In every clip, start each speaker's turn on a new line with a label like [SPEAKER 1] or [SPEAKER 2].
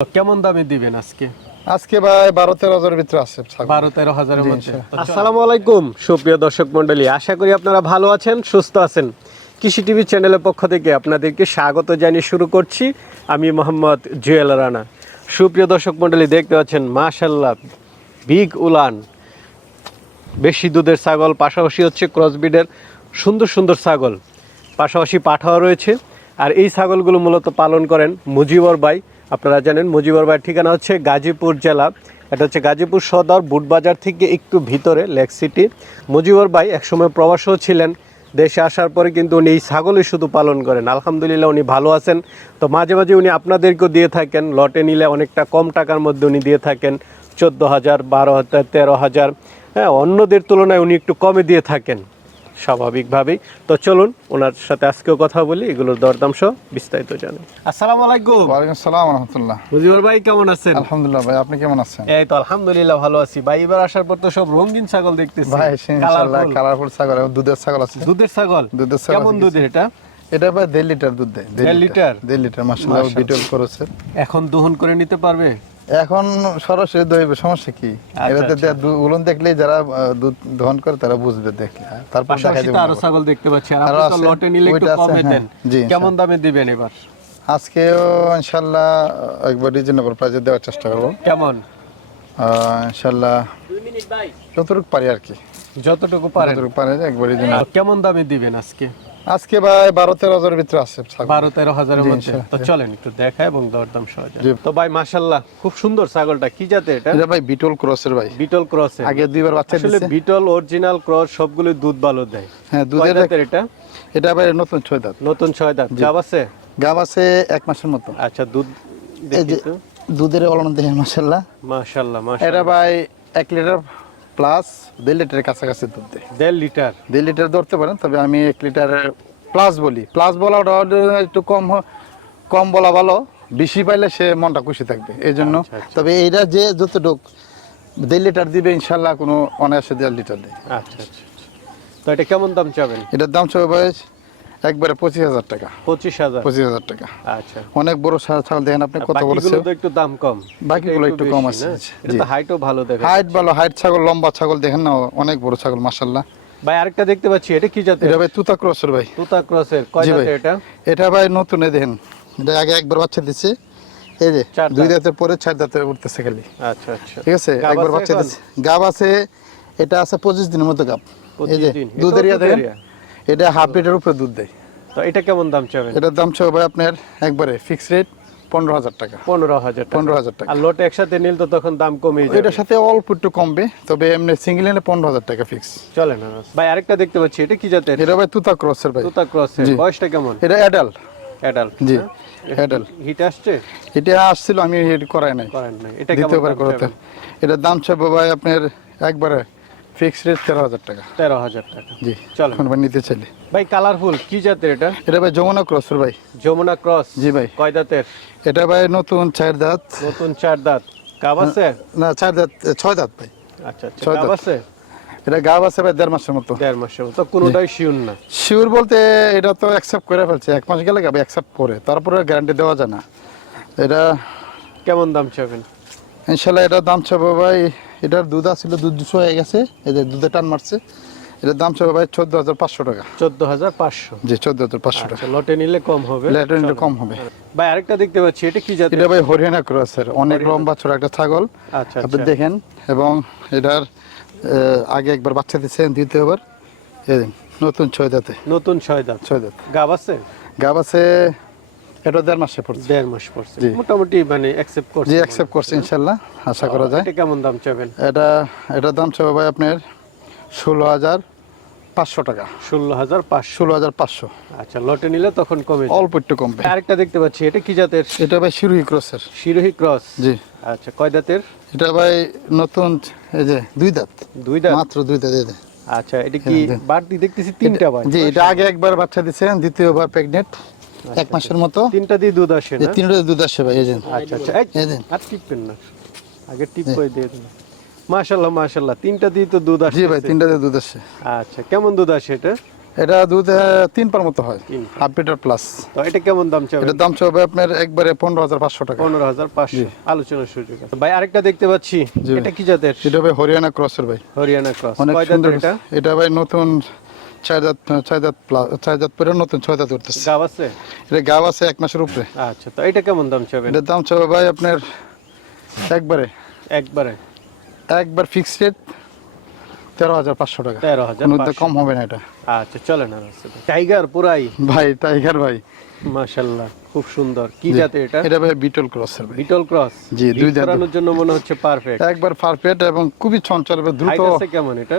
[SPEAKER 1] কেমন দামে দিবেন আজকে?
[SPEAKER 2] আজকে ভাই বারো তেরো হাজারের ভিতরে আছে
[SPEAKER 1] বারো তেরো হাজারের মধ্যে। আসসালামু আলাইকুম সুপ্রিয় দর্শক মন্ডলী আশা করি আপনারা ভালো আছেন সুস্থ আছেন। কৃষি টিভি চ্যানেলের পক্ষ থেকে আপনাদেরকে স্বাগত জানিয়ে শুরু করছি। আমি মোহাম্মদ জুয়েল রানা। সুপ্রিয় দর্শক মন্ডলী দেখতে পাচ্ছেন মাশাল্লাহ বিগ উলান। বেশি দুধের ছাগল পাশাপাশি হচ্ছে ক্রসবিডের সুন্দর সুন্দর ছাগল। পাশাপাশি পাঠাও রয়েছে। আর এই ছাগলগুলো মূলত পালন করেন মুজিবর বাই আপনারা জানেন মুজিবর বাইয়ের ঠিকানা হচ্ছে গাজীপুর জেলা। এটা হচ্ছে গাজীপুর সদর, বুটবাজার থেকে একটু ভিতরে, লেক সিটি। মুজিবর বাই একসময় প্রবাসও ছিলেন। দেশে আসার পরে কিন্তু উনি এই ছাগলই শুধু পালন করেন। আলহামদুলিল্লাহ উনি ভালো আছেন। তো মাঝে মাঝে উনি আপনাদেরকেও দিয়ে থাকেন। লটে নিলে অনেকটা কম টাকার মধ্যে উনি দিয়ে থাকেন। চোদ্দ হাজার, বারো হাজার, তেরো হাজার। হ্যাঁ অন্যদের তুলনায় উনি একটু কমে দিয়ে থাকেন। স্বাভাবিকভাবেই। তো চলুন ওনার সাথে আজকেও কথা বলি এগুলোর দরদাম সহ বিস্তারিত জানি। আসসালামু আলাইকুম।
[SPEAKER 2] ওয়ালাইকুম সালাম রহমতুল্লাহ।
[SPEAKER 1] মুজিবুর ভাই কেমন আছেন?
[SPEAKER 2] আলহামদুলিল্লাহ ভাই আপনি কেমন আছেন?
[SPEAKER 1] এই তো আলহামদুলিল্লাহ ভালো আছি। ভাই এবার আসার পর তো সব রঙিন ছাগল দেখতেছি।
[SPEAKER 2] ভাই ইনশাআল্লাহ কালারফুল। ছাগল এবং দুধের ছাগল আছে।
[SPEAKER 1] দুধের ছাগল?
[SPEAKER 2] দুধের ছাগল
[SPEAKER 1] কেমন দুধের এটা?
[SPEAKER 2] এটা ভাই দেড় লিটার দুধ দেয়।
[SPEAKER 1] দেড় লিটার?
[SPEAKER 2] দেড় লিটার মাসাল্লাহ
[SPEAKER 1] মাশাআল্লাহ।
[SPEAKER 2] বিটল করেছে
[SPEAKER 1] এখন দহন করে নিতে পারবে?
[SPEAKER 2] এখন সরাসরি দইবে সমস্যা কি? এটাতে। উলন দেখলেই যারা দুধ দহন করে তারা বুঝবে দেখলে। তারপর দেখা যাবে
[SPEAKER 1] আরও ছাগল দেখতে পাচ্ছি আর আপনি তো লটে নিলে একটু কমে
[SPEAKER 2] হ্যাঁ।
[SPEAKER 1] দেন।
[SPEAKER 2] জি,
[SPEAKER 1] কেমন দামে দিবেন এবার?
[SPEAKER 2] আজকেও ইনশাল্লাহ একবার রিজনেবল প্রাইসে দেওয়ার চেষ্টা করব।
[SPEAKER 1] কেমন?
[SPEAKER 2] আহ, ইনশাল্লাহ যতটুকু পারি আর কি।
[SPEAKER 1] যতটুকু পারেন।
[SPEAKER 2] যতটুকু পারি একবার রিজনেবল
[SPEAKER 1] কেমন দামে দিবেন আজকে?
[SPEAKER 2] আজকে ভাই বারো তেরো হাজারের ভিতরে আছে
[SPEAKER 1] বারো তেরো হাজারের মধ্যে। তো চলেন একটু দেখা এবং দরদাম সহজে। তো ভাই মাশাল্লাহ খুব সুন্দর ছাগলটা। কি জাতে এটা?
[SPEAKER 2] এটা ভাই বিটল ক্রসের ভাই।
[SPEAKER 1] বিটল ক্রস
[SPEAKER 2] আগে দুইবার বাচ্চা
[SPEAKER 1] আসলে বিটল অরিজিনাল ক্রস সবগুলো দুধ ভালো দেয়।
[SPEAKER 2] হ্যাঁ দুধের
[SPEAKER 1] এটা?
[SPEAKER 2] এটা ভাই নতুন ছয় দাঁত।
[SPEAKER 1] নতুন ছয় দাঁত। জাব আছে?
[SPEAKER 2] গাব আছে এক মাসের মতো।
[SPEAKER 1] আচ্ছা দুধ দেখি তো।
[SPEAKER 2] দুধের অলন দেখেন মাসাল্লাহ
[SPEAKER 1] মাশাল্লাহ
[SPEAKER 2] এটা ভাই এক লিটার প্লাস দেড় লিটারের কাছাকাছি দুধ দেয়।
[SPEAKER 1] দেড় লিটার?
[SPEAKER 2] দেড় লিটার ধরতে পারেন তবে আমি এক লিটার প্লাস বলি। প্লাস বলা একটু কম কম বলা ভালো বেশি পাইলে সে মনটা খুশি থাকবে এই জন্য
[SPEAKER 1] আচ্ছা, আচ্ছা।
[SPEAKER 2] তবে এইটা যে যতটুক দেড় লিটার দিবে ইনশাল্লাহ কোনো অনায়াসে দেড় লিটার দেয়।
[SPEAKER 1] আচ্ছা আচ্ছা আচ্ছা। তো এটা কেমন দাম চাবেন?
[SPEAKER 2] এটার দাম চাবে ভাই একবারে পঁচিশ হাজার টাকা।
[SPEAKER 1] পঁচিশ হাজার?
[SPEAKER 2] পঁচিশ হাজার টাকা।
[SPEAKER 1] আচ্ছা।
[SPEAKER 2] অনেক বড় ছাগল দেখেন আপনি কত বড়
[SPEAKER 1] তো একটু দাম কম।
[SPEAKER 2] বাকিগুলো একটু কম আছে,
[SPEAKER 1] এটা তো হাইটও ভালো দেখে
[SPEAKER 2] হাইট ভালো হাইট ছাগল লম্বা ছাগল দেখেন না অনেক বড় ছাগল মাসাল্লাহ
[SPEAKER 1] ভাই আরেকটা দেখতে পাচ্ছি এটা কি জাতের?
[SPEAKER 2] এটা ভাই তুতা ক্রসের ভাই।
[SPEAKER 1] তুতা ক্রসের কয় জাতের এটা?
[SPEAKER 2] এটা ভাই নতুন এই দেখেন। এটা আগে একবার বাচ্চা দিচ্ছে এই যে দুই
[SPEAKER 1] দাঁত।
[SPEAKER 2] দাঁতের পরে চার দাঁতে উঠতেছে খালি।
[SPEAKER 1] আচ্ছা আচ্ছা।
[SPEAKER 2] ঠিক আছে? একবার বাচ্চা? দিচ্ছে গাব আছে এটা আছে পঁচিশ দিনের মতো গাব। এই যে। দুধের ইয়া দেখেন। এটা হাফ লিটার উপরে দুধ দেয়।
[SPEAKER 1] তো এটা কেমন দাম চাবেন?
[SPEAKER 2] এটার দাম ছিল ভাই আপনার একবারে ফিক্স রেট পনেরো হাজার টাকা।
[SPEAKER 1] পনেরো হাজার টাকা।
[SPEAKER 2] পনেরো হাজার টাকা।
[SPEAKER 1] আর লোটে একসাথে নিল তো তখন দাম কমে যায়
[SPEAKER 2] এটার সাথে অল্প একটু কমবে তবে এমনি সিঙ্গেল এনে পনেরো হাজার টাকা ফিক্স
[SPEAKER 1] চলে না ভাই আরেকটা দেখতে পাচ্ছি এটা কি জাতের?
[SPEAKER 2] এটা ভাই তুতা ক্রসের ভাই।
[SPEAKER 1] তুতা ক্রসের। বয়সটা কেমন?
[SPEAKER 2] এটা অ্যাডাল্ট
[SPEAKER 1] অ্যাডাল্ট
[SPEAKER 2] জি অ্যাডাল্ট
[SPEAKER 1] হিট আসছে?
[SPEAKER 2] এটা আসছিল আমি এটা করাই নাই।
[SPEAKER 1] করেন নাই। এটা কেমন
[SPEAKER 2] দ্বিতীয়বার করাতে? এটার দাম চাবো ভাই আপনার একবারে ফিক্স রেট তেরো হাজার টাকা।
[SPEAKER 1] তেরো হাজার টাকা।
[SPEAKER 2] জি
[SPEAKER 1] চলো।
[SPEAKER 2] এখন ভাই নিতে চাইলে।
[SPEAKER 1] ভাই কালারফুল কি জাতের এটা?
[SPEAKER 2] এটা ভাই যমুনা ক্রসর ভাই।
[SPEAKER 1] যমুনা ক্রস
[SPEAKER 2] জি ভাই।
[SPEAKER 1] কয় দাঁতের?
[SPEAKER 2] এটা ভাই নতুন চার দাঁত।
[SPEAKER 1] নতুন চার দাঁত। কাব আছে?
[SPEAKER 2] না চার দাঁত ছয় দাঁত ভাই।
[SPEAKER 1] আচ্ছা আচ্ছা
[SPEAKER 2] ছয় দাঁত।
[SPEAKER 1] আছে?
[SPEAKER 2] এটা গাব আছে ভাই দেড় মাসের মতো।
[SPEAKER 1] দেড় মাসের মতো কোনোটাই শিওর না।
[SPEAKER 2] শিওর বলতে এটা তো অ্যাকসেপ্ট করে ফেলছে। এক মাস গেলে গাবে অ্যাকসেপ্ট করে তারপরে গ্যারান্টি দেওয়া যায় না। এটা
[SPEAKER 1] কেমন দাম চাবেন
[SPEAKER 2] ইনশাল্লাহ এটার দাম চাবো ভাই এটার দুধ আসছিল দুধ দুশো হয়ে গেছে এই যে দুধে টান মারছে এটার দাম চাবো ভাই চোদ্দ হাজার পাঁচশো টাকা।
[SPEAKER 1] চোদ্দ হাজার পাঁচশো।
[SPEAKER 2] জি চোদ্দ হাজার পাঁচশো টাকা।
[SPEAKER 1] আচ্ছা লটে নিলে কম হবে
[SPEAKER 2] ল্যাটন কম হবে।
[SPEAKER 1] ভাই আরেকটা দেখতে পাচ্ছি এটা কি জাতের?
[SPEAKER 2] এটা ভাই হরিয়ানা ক্রসের অনেক লম্বা ছোট একটা ছাগল।
[SPEAKER 1] আচ্ছা
[SPEAKER 2] আপনি
[SPEAKER 1] আচ্ছা
[SPEAKER 2] দেখেন এবং এটার আগে একবার বাচ্চা দিচ্ছেন দ্বিতীয়বার। নতুন ছয় দাঁতে।
[SPEAKER 1] নতুন ছয় দাঁত।
[SPEAKER 2] ছয় দাঁত।
[SPEAKER 1] গাব আছে?
[SPEAKER 2] গাব আছে এটা দেড় মাসে পড়ছে।
[SPEAKER 1] দেড় মাস পড়ছে। মোটামুটি মানে অ্যাকসেপ্ট করছে
[SPEAKER 2] জি অ্যাকসেপ্ট করছে ইনশাল্লাহ আশা করা যায়।
[SPEAKER 1] এটা কেমন দাম চাবেন?
[SPEAKER 2] এটা এটার দাম চাবো ভাই আপনার ষোলো হাজার পাঁচশো টাকা।
[SPEAKER 1] ষোলো হাজার পাঁচশো।
[SPEAKER 2] ষোলো হাজার পাঁচশো।
[SPEAKER 1] আচ্ছা লটে নিলে তখন কমে
[SPEAKER 2] অল্প একটু কমবে।
[SPEAKER 1] আরেকটা দেখতে পাচ্ছি এটা কি জাতের?
[SPEAKER 2] এটা ভাই শিরুহি ক্রসের।
[SPEAKER 1] শিরোহী ক্রস।
[SPEAKER 2] জি।
[SPEAKER 1] আচ্ছা কয় দাঁতের?
[SPEAKER 2] এটা ভাই নতুন এই যে দুই দাঁত।
[SPEAKER 1] দুই দাঁত?
[SPEAKER 2] মাত্র দুই দাঁত এই
[SPEAKER 1] আচ্ছা এটা কি
[SPEAKER 2] হ্যাঁ,
[SPEAKER 1] বাড়তি দেখতেছি তিনটা ভাই?
[SPEAKER 2] জি এটা আগে একবার বাচ্চা দিচ্ছেন দ্বিতীয়বার প্রেগনেন্ট এক মাসের মতো?
[SPEAKER 1] তিনটা দিয়ে দুধ আসে না?
[SPEAKER 2] তিনটা দুধ আসে ভাই যে।
[SPEAKER 1] আচ্ছা আচ্ছা এই আর টিপবেন না। আগে টিপ করে দিয়ে দিন। মাশাল্লাহ মাশাল্লাহ তিনটা দিয়ে তো দুধ আসে
[SPEAKER 2] জি ভাই তিনটা দিয়ে দুধ আসে।
[SPEAKER 1] আচ্ছা কেমন দুধ আসে এটা?
[SPEAKER 2] এটা দুধ তিন পার মতো হয়। হাফ লিটার প্লাস
[SPEAKER 1] তো এটা কেমন দাম চাবেন
[SPEAKER 2] এটার দাম হবে আপনার একবারে পনেরো হাজার পাঁচশো টাকা।
[SPEAKER 1] পনেরো হাজার পাঁচশো। আলোচনার সুযোগ ভাই আরেকটা দেখতে পাচ্ছি। এটা কি জাতের?
[SPEAKER 2] এটা হবে হরিয়ানা ক্রসের ভাই।
[SPEAKER 1] হরিয়ানা ক্রস
[SPEAKER 2] অনেক সুন্দর
[SPEAKER 1] এটা?
[SPEAKER 2] এটা ভাই নতুন ছয় দাঁত ছয় দাঁত প্লাস ছয় দাঁত পরে নতুন ছয় দাঁত উঠতেছে।
[SPEAKER 1] গাব আছে?
[SPEAKER 2] এটা গাব আছে এক মাসের উপরে।
[SPEAKER 1] আচ্ছা তো এটা কেমন দাম চাবেন?
[SPEAKER 2] এটার দাম চাবে ভাই আপনার একবারে।
[SPEAKER 1] একবারে?
[SPEAKER 2] একবার ফিক্স রেট তেরো হাজার পাঁচশো টাকা।
[SPEAKER 1] তেরো হাজার
[SPEAKER 2] কম হবে না এটা।
[SPEAKER 1] আচ্ছা চলে না টাইগার পুরাই।
[SPEAKER 2] ভাই টাইগার ভাই।
[SPEAKER 1] মাশাল্লাহ খুব সুন্দর। কি। জাতের এটা?
[SPEAKER 2] এটা ভাই বিটল ক্রসের ভাই।
[SPEAKER 1] বিটল ক্রস
[SPEAKER 2] জি, দুই।
[SPEAKER 1] করানোর জন্য মনে হচ্ছে পারফেক্ট
[SPEAKER 2] একবার পারফেক্ট এবং খুবই চঞ্চল দ্রুত
[SPEAKER 1] কেমন এটা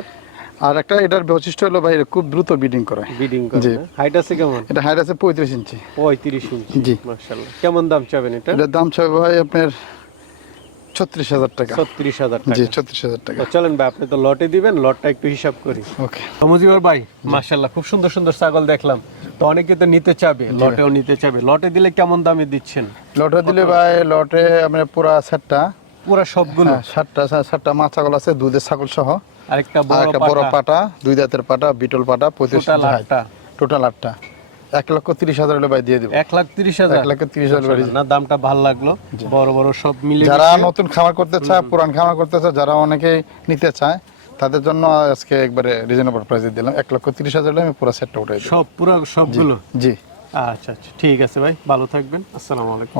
[SPEAKER 2] আর একটা এটার বৈশিষ্ট্য হলো ভাই খুব দ্রুত বিডিং করে।
[SPEAKER 1] বিডিং করে
[SPEAKER 2] জি।
[SPEAKER 1] হাইট আছে কেমন?
[SPEAKER 2] এটা হাইট আছে পঁয়ত্রিশ ইঞ্চি
[SPEAKER 1] পঁয়ত্রিশ ইঞ্চি
[SPEAKER 2] জি।
[SPEAKER 1] মাশাল্লাহ কেমন দাম চাবেন এটা?
[SPEAKER 2] এটার দাম চাবে ভাই আপনার ছত্রিশ হাজার টাকা।
[SPEAKER 1] ছত্রিশ হাজার
[SPEAKER 2] জি
[SPEAKER 1] টাকা।
[SPEAKER 2] ছত্রিশ হাজার টাকা।
[SPEAKER 1] চলেন ভাই আপনি তো লটে দিবেন লটটা একটু হিসাব করি।
[SPEAKER 2] ওকে
[SPEAKER 1] মুজিবর ভাই মাশাল্লাহ খুব সুন্দর সুন্দর ছাগল দেখলাম। তো অনেকে তো নিতে চাবে লটেও নিতে চাবে। লটে দিলে কেমন দামে দিচ্ছেন?
[SPEAKER 2] লটে দিলে ভাই লটে আপনার পুরা সেটটা
[SPEAKER 1] পুরো সবগুলো?
[SPEAKER 2] হ্যাঁ, সাতটা সাতটা মা ছাগল আছে দুধের ছাগল সহ।
[SPEAKER 1] আরেকটা বড় পাটা।
[SPEAKER 2] দুই দাঁতের পাটা বিটল পাটা পঁয়ত্রিশ
[SPEAKER 1] টোটাল আটটা।
[SPEAKER 2] এক লক্ষ তিরিশ হাজার ভাই দিয়ে দেবো।
[SPEAKER 1] এক লাখ তিরিশ হাজার।
[SPEAKER 2] এক লক্ষ তিরিশ হাজার
[SPEAKER 1] না দামটা ভালো লাগল। বড় বড় সব মিলে
[SPEAKER 2] যারা নতুন খামার করতে চায় পুরান খামার করতে চায় যারা অনেকেই নিতে চায় তাদের জন্য আজকে একবারে রিজনেবল প্রাইসে দিলাম। এক লক্ষ তিরিশ হাজার হলে আমি পুরো সেটটা উঠাই
[SPEAKER 1] সব পুরো সবগুলো?
[SPEAKER 2] জি।
[SPEAKER 1] আচ্ছা আচ্ছা। ঠিক আছে ভাই ভালো থাকবেন। আসসালামু আলাইকুম।